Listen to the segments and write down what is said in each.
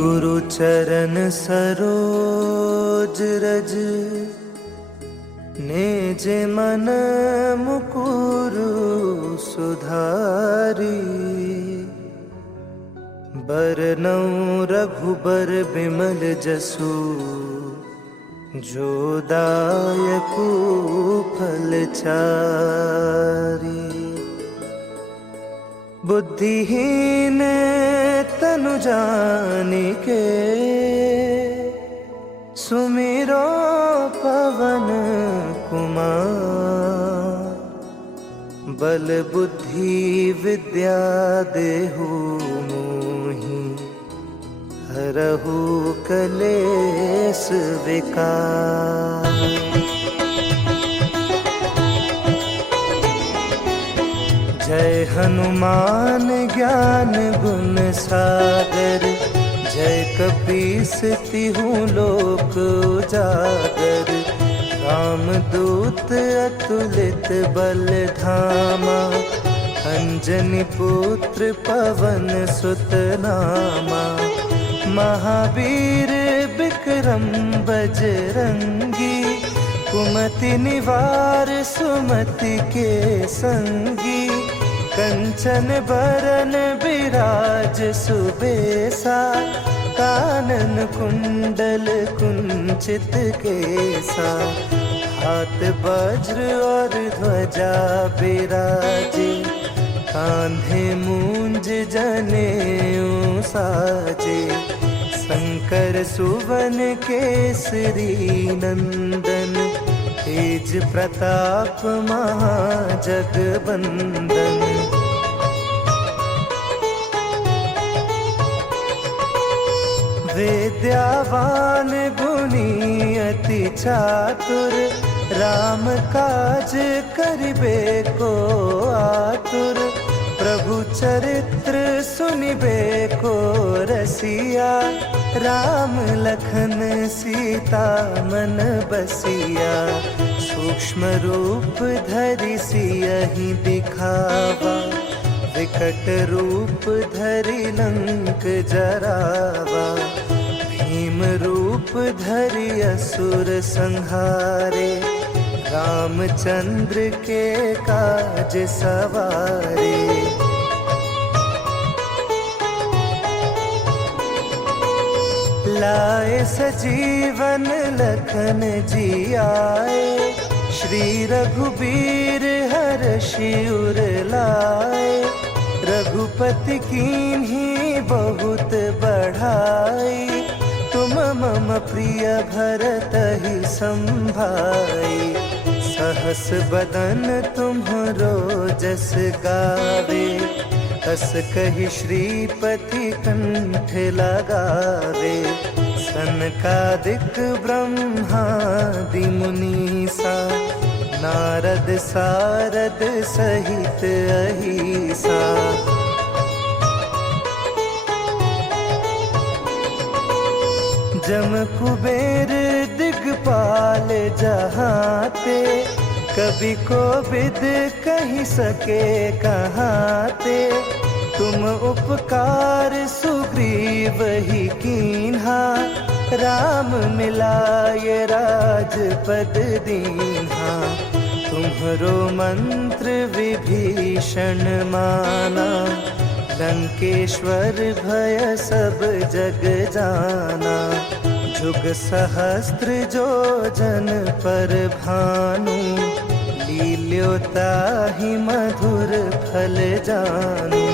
गुरु चरण सरोज रज निज मन मुकुरु सुधारी। बरनउँ रघुबर बिमल जसु जो दायकु फल चारि। बुद्धिहीन तनु जानिके सुमिरो पवन कुमार। बल बुद्धि विद्या देहु मोहि हरहु कलेस विकार। जय हनुमान ज्ञान गुण सागर। जय कपीस तिहु लोक उजागर। रामदूत अतुलित बल धामा। अंजनी पुत्र पवन सुत नामा। महावीर विक्रम बजरंगी। कुमति निवार सुमति के संगी। कंचन बरन बिराज सुबेसा। कानन कुंडल कुंचित केसा। हाथ वज्र और ध्वजा बिराजे। कांधे मूंज जनेऊ साजे। शंकर सुवन केसरी नंदन। तेज प्रताप महाजगबंदन। विद्यावान गुणी अति चातुर। राम काज करिबे को आतुर। प्रभु चरित्र सुनिबे को रसिया। राम लखन सीता मन बसिया। सूक्ष्म रूप धरि सियहि दिखावा। विकट रूप धरि लंक जरावा। भीम रूप धरि असुर संहारे। रामचंद्र के काज सवारे। लाए सजीवन लखन जियाए। श्री रघुबीर हर्षि उर लाए। रघुपति कीन्ही बहुत बढ़ाई। तुम मम प्रिय भरतहि संभाई। सहस बदन तुम्हरो जस गावे। अस कहि श्रीपति कंठ लगावे। सनकादिक ब्रह्मादि मुनीसा। नारद सारद सहित अहिसा। जम कुबेर दिगपाल जहाते। कभी कोविद कहि सके कहाते। तुम उपकार सुग्रीव ही कीन्हा। राम मिलाए राजपद दीन्हा। तुम्हरो मंत्र विभीषण माना। लंकेश्वर भय सब जग जाना। जुग सहस्त्र जो जन पर भानु। लील्यो ताहि मधुर फल जानू।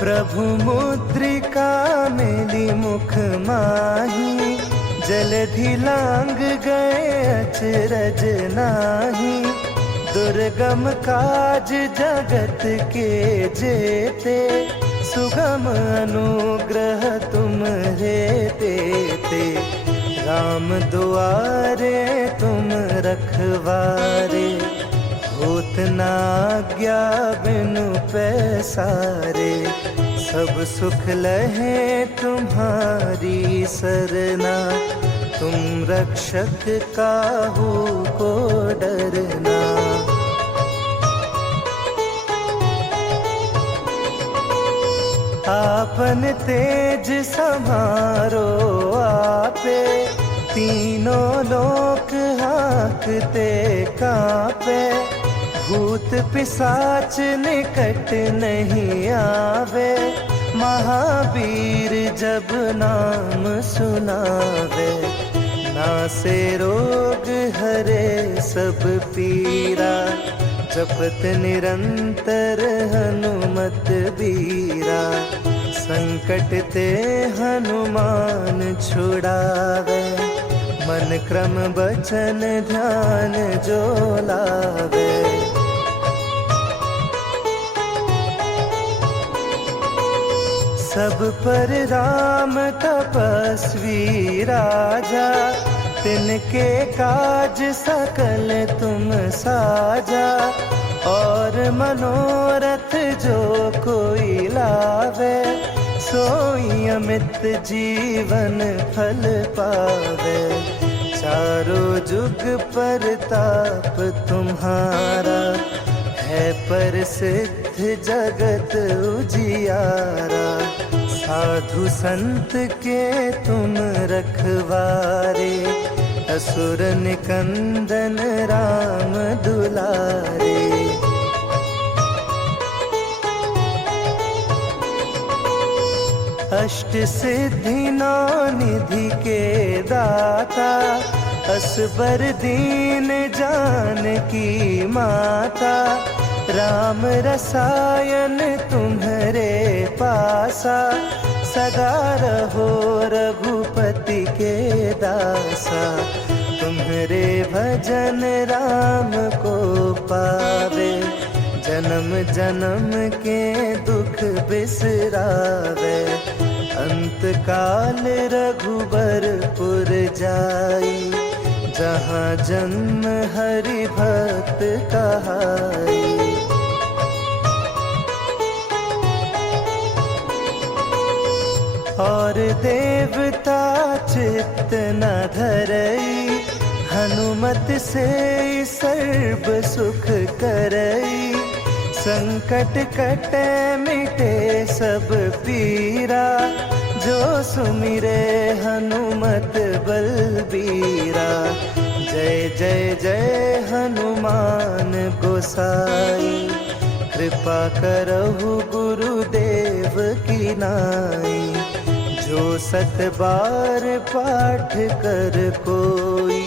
प्रभु मुद्रिका मेली मुख माही। जलधि लांग गए अचरज नाही। दुर्गम काज जगत के जेते। सुगम अनुग्रह तुम्हरे तेते। राम दुआरे तुम रखवारे। होत न आज्ञा बिनु पैसारे। सब सुख लहे तुम्हारी सरना। तुम रक्षक काहू को डरना। तेज सम्हारो आपे, तीनों लोक हाँकते कांपे। भूत पिशाच निकट नहीं आवे, महावीर जब नाम सुनावे। नासे रोग हरे सब पीरा, जपत निरंतर हनुमत बीरा। संकट ते हनुमान छुड़ावे, मन क्रम बचन ध्यान जो लावे। सब पर राम तपस्वी राजा, तिनके काज सकल तुम साजा। और मनोरथ जो कोई लावे, सोई अमित जीवन फल पावे। चारों जुग परताप तुम्हारा, है प्रसिद्ध जगत उजियारा। साधु संत के तुम रखवारे, असुर निकंदन राम दुलारे। अष्ट सिद्धि नौ निधि के दाता, असबर दीन जानकी माता। राम रसायन तुम्हारे पासा, सदा रहो रघुपति के दासा। तुम्हारे भजन राम को पावे, जन्म जन्म के दुख बिसरावे। अंत काल रघुबरपुर जाई, जहाँ जन्म हरि भक्त कहाई। और देवता चित्त न धरई, हनुमत से सर्व सुख करई। संकट कटे मिटे सब पीरा, जो सुमिरे हनुमत बलबीरा। जय जय जय हनुमान गोसाई, कृपा करहु गुरुदेव की नाई। जो सत बार पाठ कर कोई,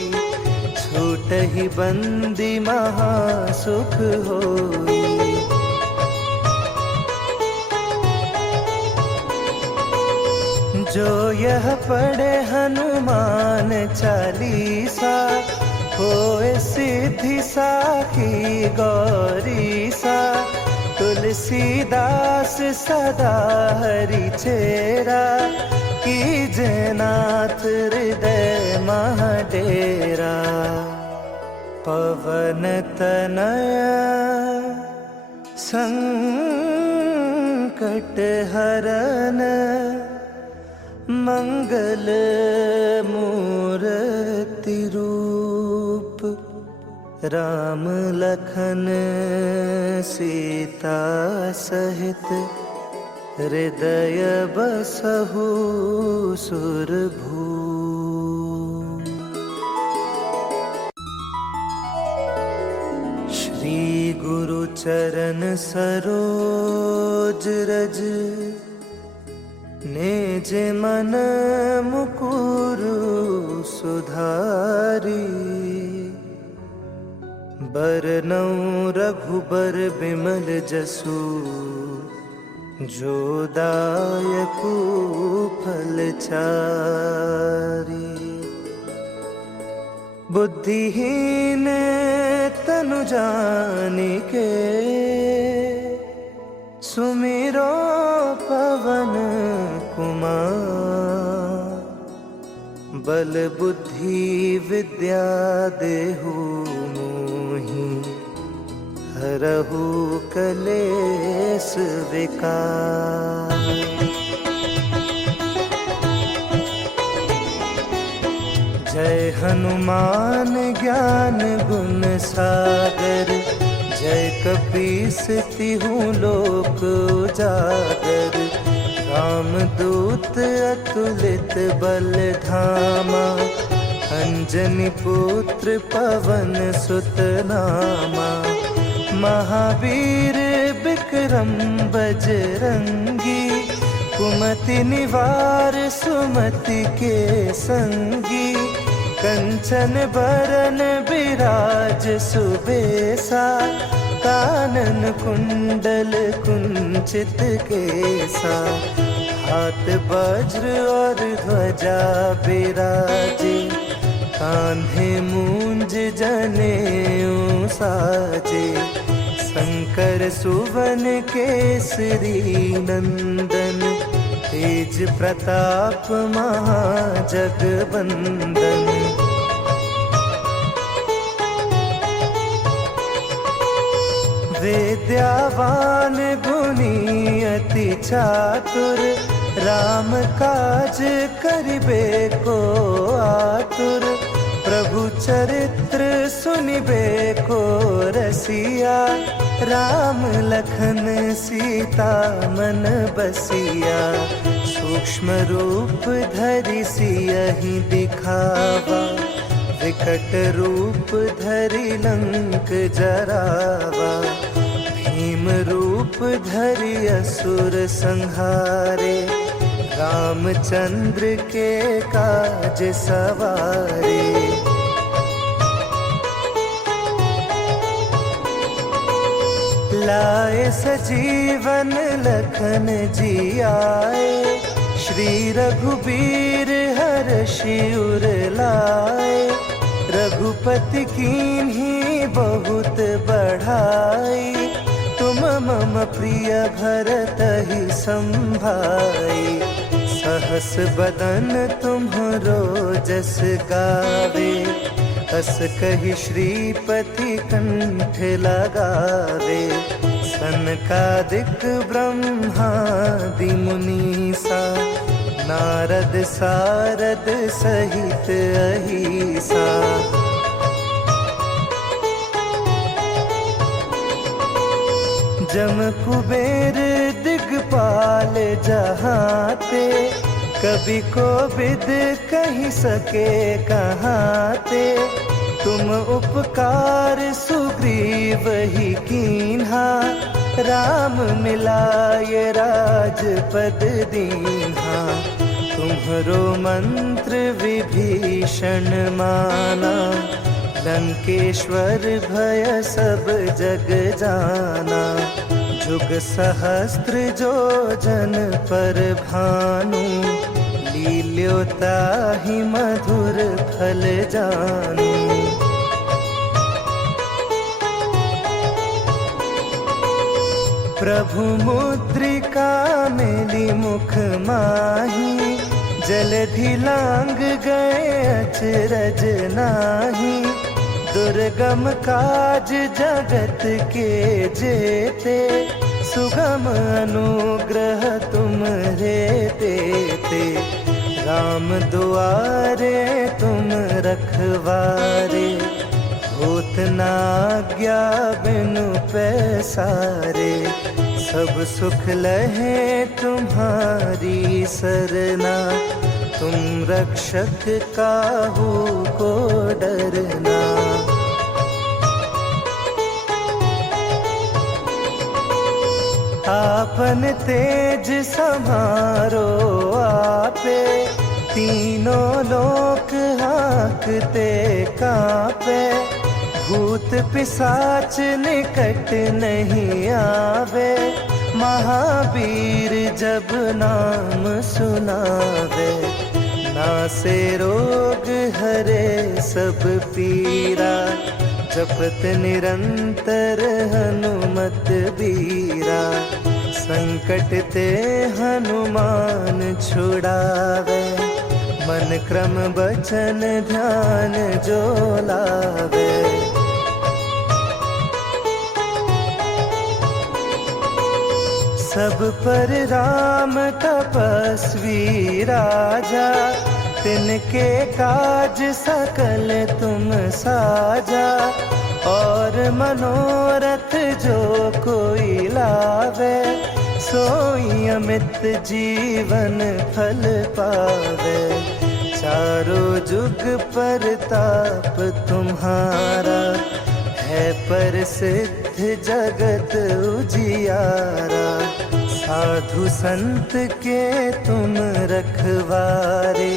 छूटहि बंदी महा सुख होई। जो यह पढ़े हनुमान चालीसा, होए सिद्धि साखी गौरीसा। तुलसीदास सदा हरि चेरा, कीजे नाथ हृदय महाडेरा। पवन तनया संकट हरन, मंगल मूर्ति रूप। राम लखन सीता सहित, हृदय बसहु सुरभूप। श्री गुरु चरण सरोज रज, निज मन मुकुरु सुधारी। बरनउँ रघुबर बिमल जसु, जो दायकु फल चारि। बुद्धिहीन तनु जानिके, सुमिरो पवन कुमार। बल बुद्धि विद्या देहु मोहि, हरहु कलेस विकार। जय हनुमान ज्ञान गुण सागर, जय कपीस तिहु लोक उजागर। रामदूत अतुलित बल धामा, अंजनी पुत्र पवन सुत नामा। महावीर विक्रम बजरंगी, कुमति निवार सुमति के संगी। कंचन बरन बिराज सुबेसा, कानन कुंडल कुंचित केसा। हाथ वज्र और ध्वजा बिराजे, कांधे मूंज जनेऊ साजे। शंकर सुवन केसरी नंदन, तेज प्रताप महाजगबंदन। विद्यावान गुणी अति चातुर, राम काज करिबे को आतुर। प्रभु चरित्र सुनिबे को रसिया, राम लखन सीता मन बसिया। सूक्ष्म रूप धरि सियहि दिखावा, विकट रूप धरि लंक जरावा। भीम रूप धरि असुर संहारे, रामचंद्र के काज सवारे। लाए सजीवन लखन जियाए, श्री रघुबीर हर्षि उर लाए। रघुपति कीन्ही बहुत बढ़ाई, तुम मम प्रिय भरतहि संभाई। सहस बदन तुम्हरो जस गावे, अस कहि श्रीपति कंठ लगावे। सनकादिक ब्रह्मादि मुनीसा, नारद सारद सहित अहिसा। जम कुबेर दिगपाल जहाते, कभी को विद कही सके कहाते। तुम उपकार सुग्रीव ही कीन्हा, राम मिलाए राजपद दीन्हा। तुम्हरो मंत्र विभीषण माना, लंकेश्वर भय सब जग जाना। जुग सहस्त्र जो जन पर भानु, लील्योताहि मधुर फल जानू। प्रभु मुद्रिका मेली मुख माही, जलधि लांग गए अचरज नाही। दुर्गम काज जगत के जेते, सुगम अनुग्रह तुम्हरे तेते। राम दुआरे तुम रखवारे, होत न आज्ञा बिनु पैसारे। सब सुख लहे तुम्हारी सरना, तुम रक्षक काहू को डरना। आपन तेज समारो आपे, तीनों लोक हांकते कांपे। भूत पिशाच निकट नहीं आवे, महावीर जब नाम सुनावे। नासे रोग हरे सब पीरा, जपत निरंतर हनुमत बीरा। संकट ते हनुमान छुड़ावे, मन क्रम बचन ध्यान जो लावे। सब पर राम तपस्वी राजा, तिनके काज सकल तुम साजा। और मनोरथ जो कोई लावे, सोई अमित जीवन फल पावे। चारों जुग परताप तुम्हारा, है प्रसिद्ध जगत उजियारा। साधु संत के तुम रखवारे,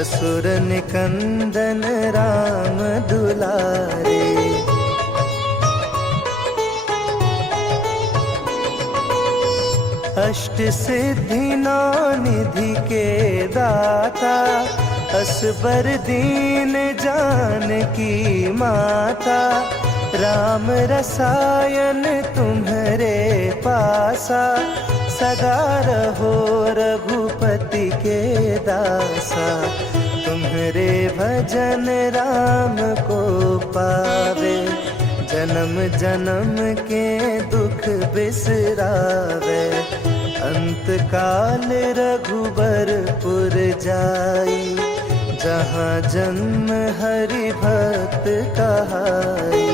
असुर निकंदन राम दुलारे। अष्ट सिद्धि नौ निधि के दाता, असबर दीन जानकी माता। राम रसायन तुम्हारे पासा, सदा रहो रघुपति के दासा। तुम्हारे भजन राम को पावे, जन्म जन्म के दुख बिसरावे। अंत काल रघुबरपुर जाई, जहाँ जन्म हरि भक्त कहाई।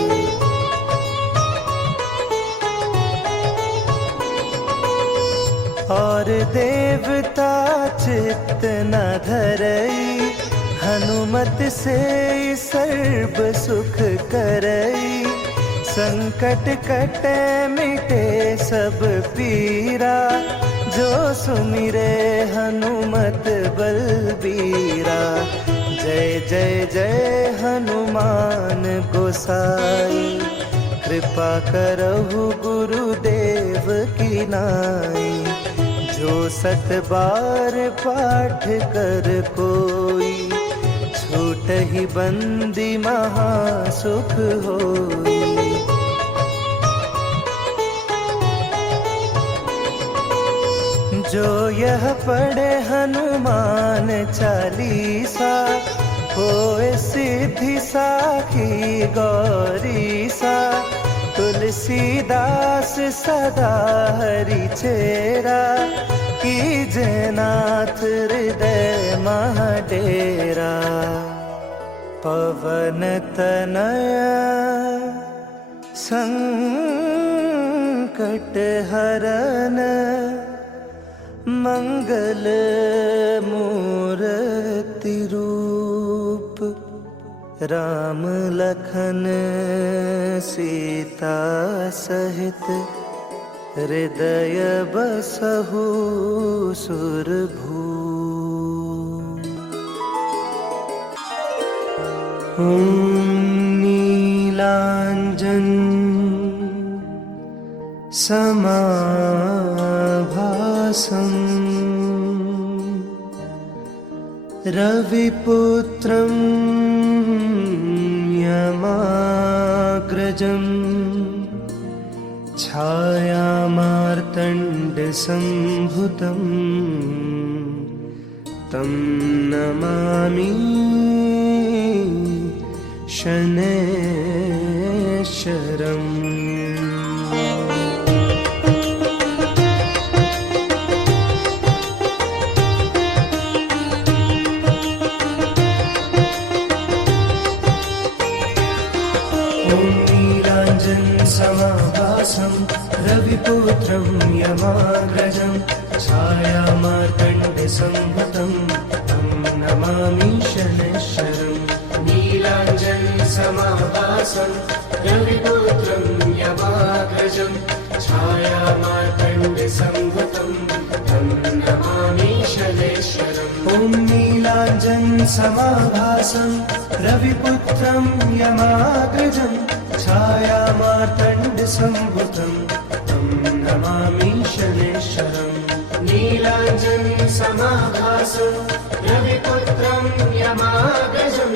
और देवता चित्त न धरई, हनुमत से सर्व सुख करई। संकट कटे मिटे सब पीरा, जो सुमिरे हनुमत बलबीरा। जय जय जय हनुमान गोसाई, कृपा करहु गुरुदेव की नाई। जो 7 बार पाठ कर कोई, छूटहि बंदी महा सुख होई। जो यह पढ़े हनुमान चालीसा, होए सिद्धि साखी गौरीसा। तुलसीदास सदा हरि चेरा, कीजे नाथ हृदय महाडेरा। पवन तनया संकट हरन, मंगल मूर्ति रूप। राम लखन सीता सहित, हृदय बसहु सुरभूप। ओम नीलांजन समाभासं, रविपुत्रं यमाग्रजं। छायामार्तण्डसम्भुतं, तं नमामि शनैश्चरम्। समाभासं, रविपुत्रं यमाग्रजं। छायामार्तण्डसम्भुतं, तं नमामि शनैश्चरम्। नीलाञ्जन समाभासं, रविपुत्रं यमाग्रजं। छायामार्तण्डसम्भुतं, तं नमामि शनैश्चरम्। ॐ नीलाञ्जन समाभासं, रविपुत्रं यमाग्रजं। छायामार्तण्डसम्भुतं, तं नमामि शनैश्चरम्। नीलाञ्जन समाभासं, रविपुत्रं यमाग्रजं।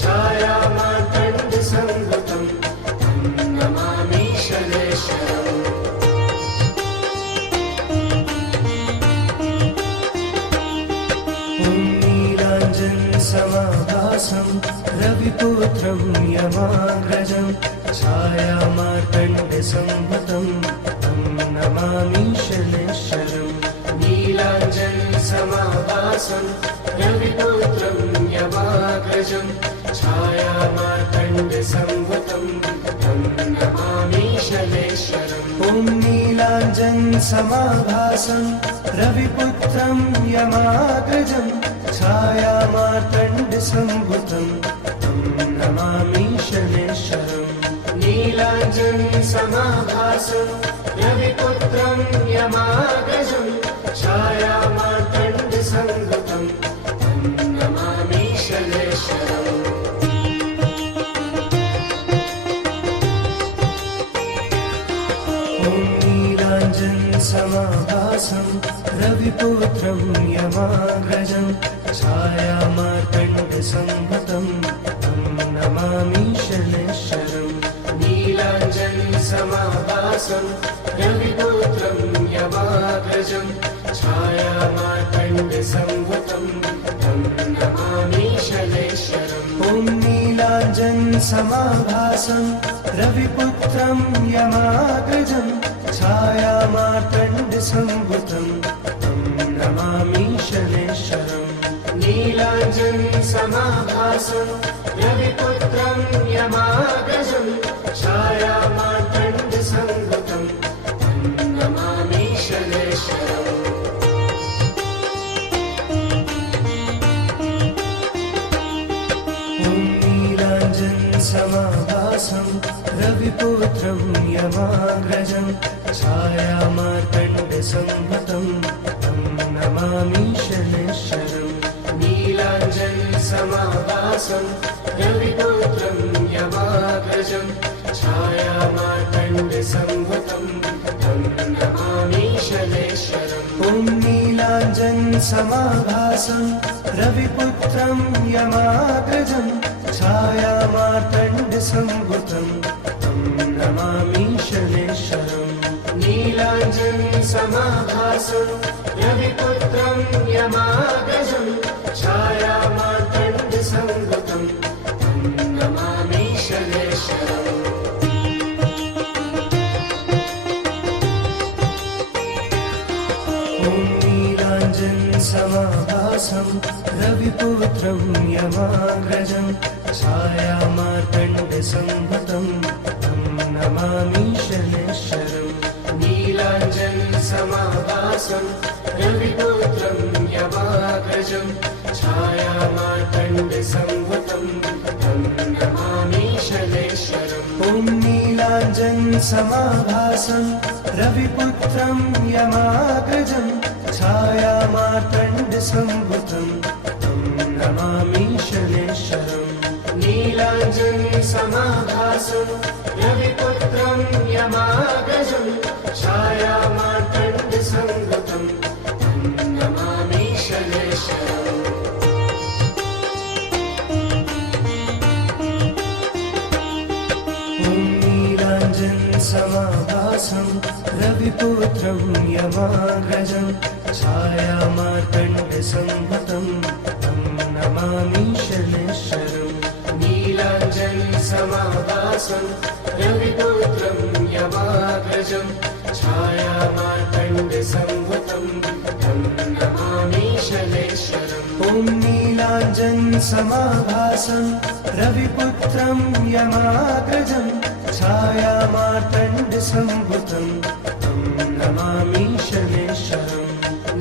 छायामार्तण्डसम्भुतं, तं नमामि शनैश्चरम्। ॐ नीलाञ्जन समाभासं, रविपुत्रं यमाग्रजं। छायामार्तण्डसम्भुतं, तं नमामि शनैश्चरम्। नीलाञ्जन समाभासं, रविपुत्रं यमाग्रजं। छायामार्तण्डसम्भुतं, तं नमामि शनैश्चरम्। ॐ नीलाञ्जन नीलाञ्जनसमाभासं रविपुत्रं यमाग्रजं छायामार्तण्डसम्भुतं तं नमामि शनैश्वरम् नीलाञ्जनसमाभासं रविपुत्रं यमाग्रजं छायामार्तण्डसम्भुतं तं नमामि शनैश्वरम् नीलाञ्जनसमाभासं रविपुत्रं यमाग्रजं छायामार्तण्डसम्भुतं तं नमामि शनैश्वरम् नीलाञ्जनसमाभासं रविपुत्रं यमाग्रजं छायामार्तण्डसम्भुतं तं नमामि शनैश्वरम् ॐ नीलाञ्जनसमाभासं रविपुत्रं यमाग्रजं छायामार्तण्डसम्भुतं तं नमामि शनैश्वरम् नीलाञ्जनसमाभासं रविपुत्रं यमाग्रजं छायामार्तण्डसम्भुतं तं नमामि शनैश्वरम् ॐ नीलाञ्जनसमाभासं रविपुत्रं यमाग्रजं छायामार्तण्डसम्भुतं तं नमामि शनैश्वरम् नीलाञ्जनसमाभासं रविपुत्रं यमाग्रजं छायामार्तण्डसम्भुतं तं नमामि शनैश्वरम् ॐ नीलाञ्जनसमाभासं रविपुत्रं यमाग्रजं छायामार्तण्डसम्भुतं तं नमामि शनैश्वरम् नीलाञ्जनसमाभासं रविपुत्रं यमाग्रजं छायामार्तण्डसम्भुतं तं नमामि शनैश्वरम् ॐ नीलाञ्जनसमाभासं रविपुत्रं यमाग्रजं छायामार्तण्डसम्भुतं तं नमामि शनैश्वरम् नीलाञ्जनसमाभासं रविपुत्रं यमाग्रजं छायामार्तण्डसम्भुतं तं नमामि शनैश्वरम् ॐ नीलाञ्जनसमाभासं रविपुत्रं यमाग्रजं छायामार्तण्डसम्भुतं तं नमामि शनैश्वरम् नीलाञ्जनसमाभासं रविपुत्रं यमाग्रजं छायामार्तण्डसम्भुतं तं नमामि शनैश्वरम् ॐ नीलाञ्जनसमाभासं रविपुत्रं यमाग्रजं छायामार्तण्डसम्भुतं तं नमामि शनैश्वरम् नीलाञ्जनसमाभासं रविपुत्रं यमाग्रजं छायामार्तण्डसम्भुतं तं नमामि शनैश्वरम् ॐ नीलाञ्जनसमाभासं रविपुत्रं यमाग्रजं छायामार्तण्डसम्भुतं तं नमामि शनैश्वरम्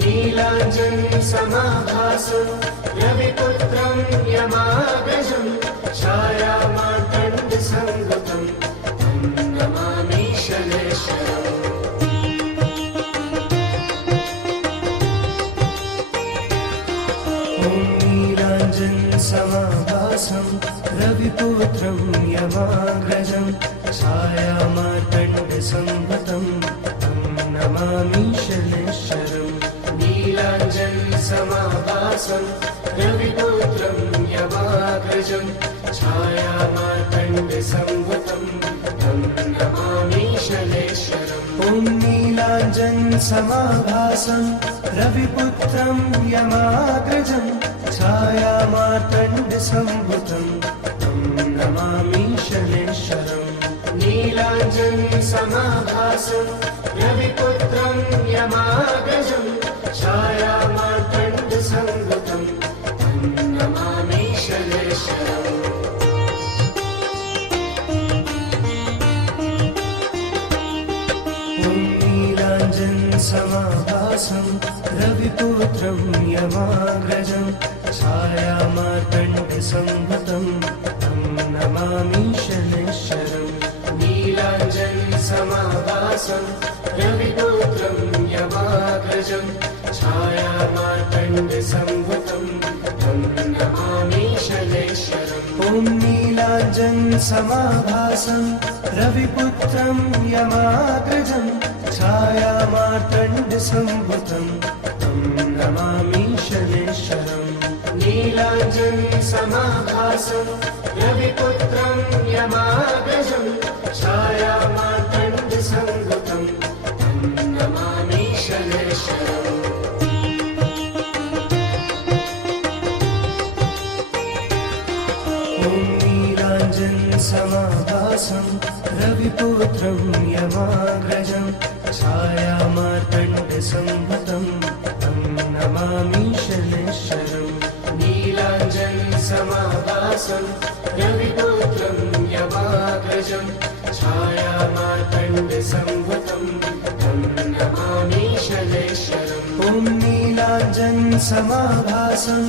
नीलाञ्जनसमाभासं रविपुत्रं यमाग्रजं छायामार्तण्डसम्भुतं तं नमामि शनैश्वरम् ॐ नीलाञ्जनसमाभासं रविपुत्रं यमाग्रजं छायामार्तण्डसम्भुतं तं नमामि शनैश्वरम् नीलाञ्जनसमाभासं रविपुत्रं यमाग्रजं छायामार्तण्डसम्भुतं तं नमामि शनैश्वरम् ॐ नीलाञ्जनसमाभासं रविपुत्रं यमाग्रजं छायामार्तण्डसम्भुतं तं नमामि शनैश्वरम् नीलाञ्जनसमाभासं रविपुत्रं यमाग्रजं छायामार्तण्डसम्भुतं तं नमामि शनैश्वरम् ॐ नीलाञ्जनसमाभासं रविपुत्रं यमाग्रजं छायामार्तण्डसंभूतं तं नमामि शनैश्वरम् नीलाञ्जनसमाभासं रविपुत्रं यमाग्रजं छायामार्तण्डसंभूतं तं नमामि शनैश्वरम् ॐ नीलाञ्जनसमाभासं रविपुत्रं यमाग्रजं छायामार्तण्डसंभूतं तं नमामि शनैश्वरम् नीलाञ्जनसमाभासं रविपुत्रं यमाग्रजं छायामार्तण्डसंभूतं तं नमामि शनैश्वरम् ॐ नीलाञ्जनसमाभासं रविपुत्रं यमाग्रजं छायामार्तण्डसंभूतं तं नमामि शनैश्वरम् नीलाञ्जनसमाभासं रविपुत्रं यमाग्रजं छायामार्तण्डसंभूतं तं नमामि शनैश्वरम् ॐ नीलाञ्जनसमाभासं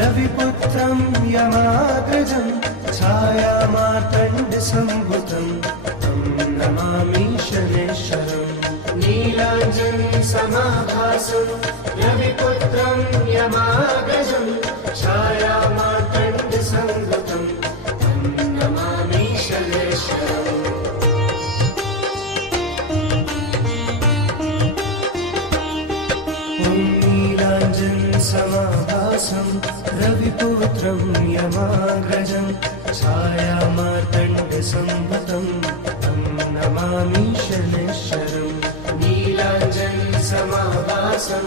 रविपुत्रं यमाग्रजं छायामार्तण्डसंभूतं तं नमामि शनैश्वरम् नीलाञ्जनसमाभासं रविपुत्रं यमाग्रजं छायामार्तण्डसंभूतं तं नमामि शनैश्वरम् ॐ नीलाञ्जनसमाभासं रविपुत्रं यमाग्रजं छायामार्तण्डसंभूतं तं नमामि शनैश्वरम् नीलाञ्जनसमाभासं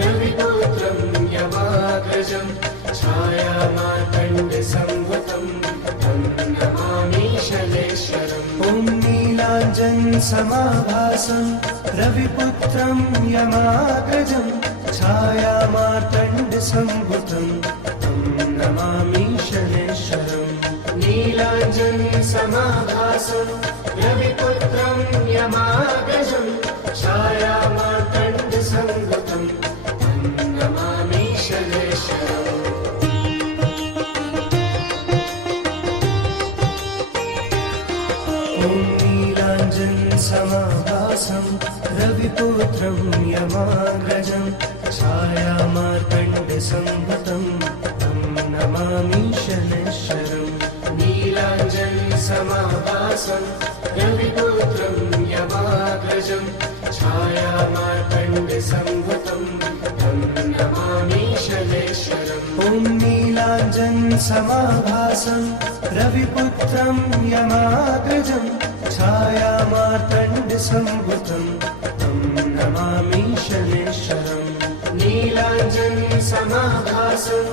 रविपुत्रं यमाग्रजं छायामार्तण्डसंभूतं तं नमामि शनैश्वरम् ॐ नीलाञ्जनसमाभासं रविपुत्रं यमाग्रजं छायामार्तण्डसंभूतं तं नमामि शनैश्वरम् नीलाञ्जनसमाभासं रविपुत्रं यमाग्रजं छायामार्तण्डसंभूतं तं नमामि शनैश्वरम् ॐ नीलाञ्जनसमाभासं रविपुत्रं यमाग्रजं छायामार्तण्डसंभूतं तं नमामि शनैश्वरम् नीलाञ्जनसमाभासं रविपुत्रं यमाग्रजं छायामार्तण्डसंभूतं तं नमामि शनैश्वरम् ॐ नीलाञ्जनसमाभासं रविपुत्रं यमाग्रजं छायामार्तण्डसंभूतं तं नमामि शनैश्वरम् नीलाञ्जनसमाभासं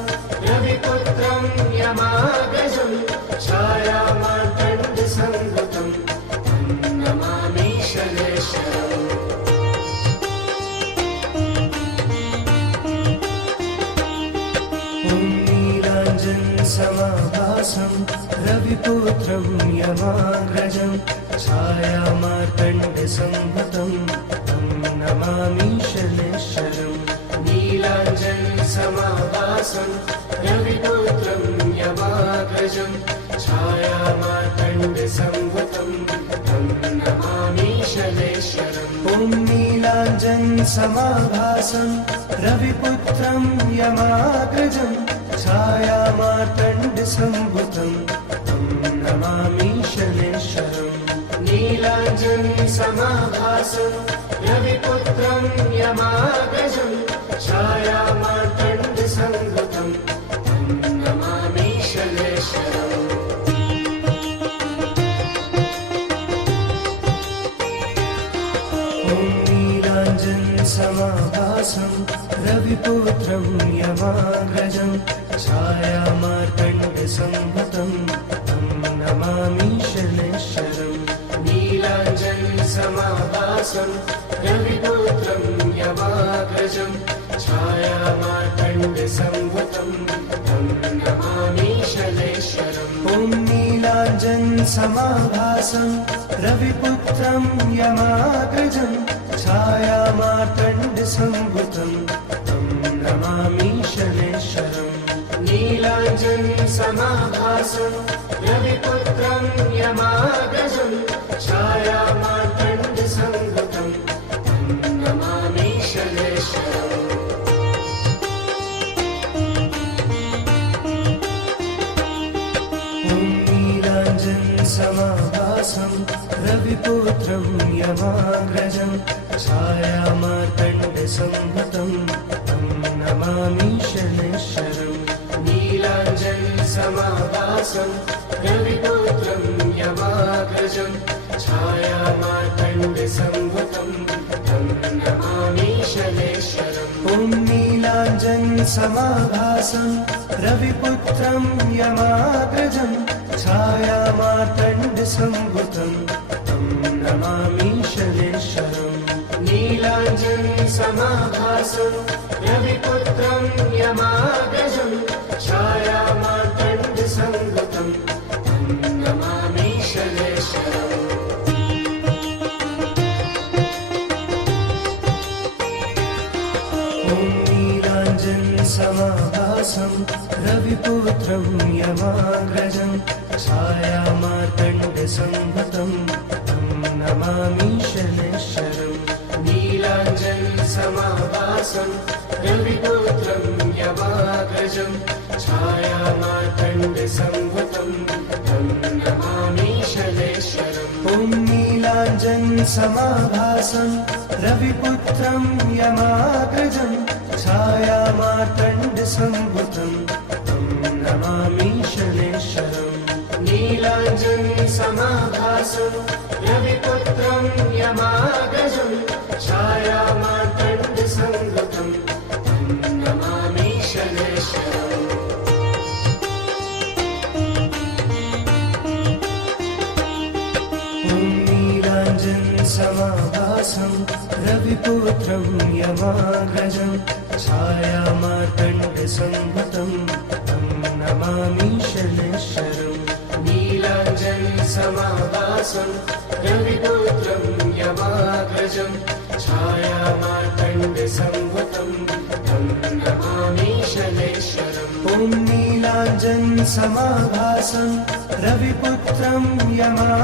रविपुत्रं यमाग्रजं छायामार्तण्डसंभूतं तं नमामि शनैश्वरम् ॐ नीलाञ्जनसमाभासं रविपुत्रं यमाग्रजं छायामार्तण्डसंभूतं तं नमामि शनैश्वरम् नीलाञ्जनसमाभासं रविपुत्रं यमाग्रजं छायामार्तण्डसंभूतं तं नमामि शनैश्वरम् ॐ नीलाञ्जनसमाभासं रविपुत्रं यमाग्रजं छायामार्तण्डसंभूतं तं नमामि शनैश्वरम् नीलाञ्जनसमाभासं रविपुत्रं यमाग्रजं छायामार्तण्डसंभूतं तं नमामि शनैश्वरम् ॐ नीलाञ्जनसमाभासं रविपुत्रं यमाग्रजं छायामार्तण्डसंभूतं तं नमामि शनैश्वरम् नीलाञ्जनसमाभासं रविपुत्रं यमाग्रजं छायामार्तण्डसंभूतं तं नमामि शनैश्वरम् ॐ नीलाञ्जनसमाभासं रविपुत्रं यमाग्रजं छायामार्तण्डसम्भुतं तं नमामि शनैश्वरम् नीलाञ्जनसमाभासं रविपुत्रं यमाग्रजं छायामार्तण्डसम्भुतं तं नमामि शनैश्वरम् समाभासं रविपुत्रं यमाग्रजं छायामार्तण्डसम्भुतं तं नमामि शनैश्वरम् नीलाञ्जनसमाभासं रविपुत्रं यमाग्रजं छायामार्तण्डसम्भुतं तं नमामि शनैश्वरम् ॐ नीलाञ्जनसमाभासं रविपुत्रं यमाग्रजं छायामार्तण्डसम्भुतं तं नमामि शनैश्वरम् नीलाञ्जनसमाभासं रविपुत्रं यमाग्रजं छायामार्तण्डसम्भुतं तं नमामि शनैश्वरम् ॐ नीलाञ्जनसमाभासं रविपुत्रं यमाग्रजं छायामार्तण्डसम्भुतं तं नमामि शनैश्वरम् नीलाञ्जनसमाभासं रविपुत्रं यमाग्रजं छायामार्तण्डसम्भुतं तं नमामि शनैश्वरम् ॐ नीलाञ्जनसमाभासं रविपुत्रं यमाग्रजं छायामार्तण्डसम्भुतं तं नमामि शनैश्वरम् नीलाञ्जनसमाभासं रविपुत्रं यमाग्रजं छायामार्तण्डसम्भुतं तं नमामि शनैश्वरम् ॐ नीलाञ्जनसमाभासं रविपुत्रं यमाग्रजं छायामार्तण्डसम्भुतं तं नमामि शनैश्वरम् नीलाञ्जनसमाभासं रविपुत्रं यमाग्रजं छायामार्तण्डसम्भुतं तं नमामि शनैश्वरम् ॐ नीलाञ्जनसमाभासं रविपुत्रं यमाग्रजं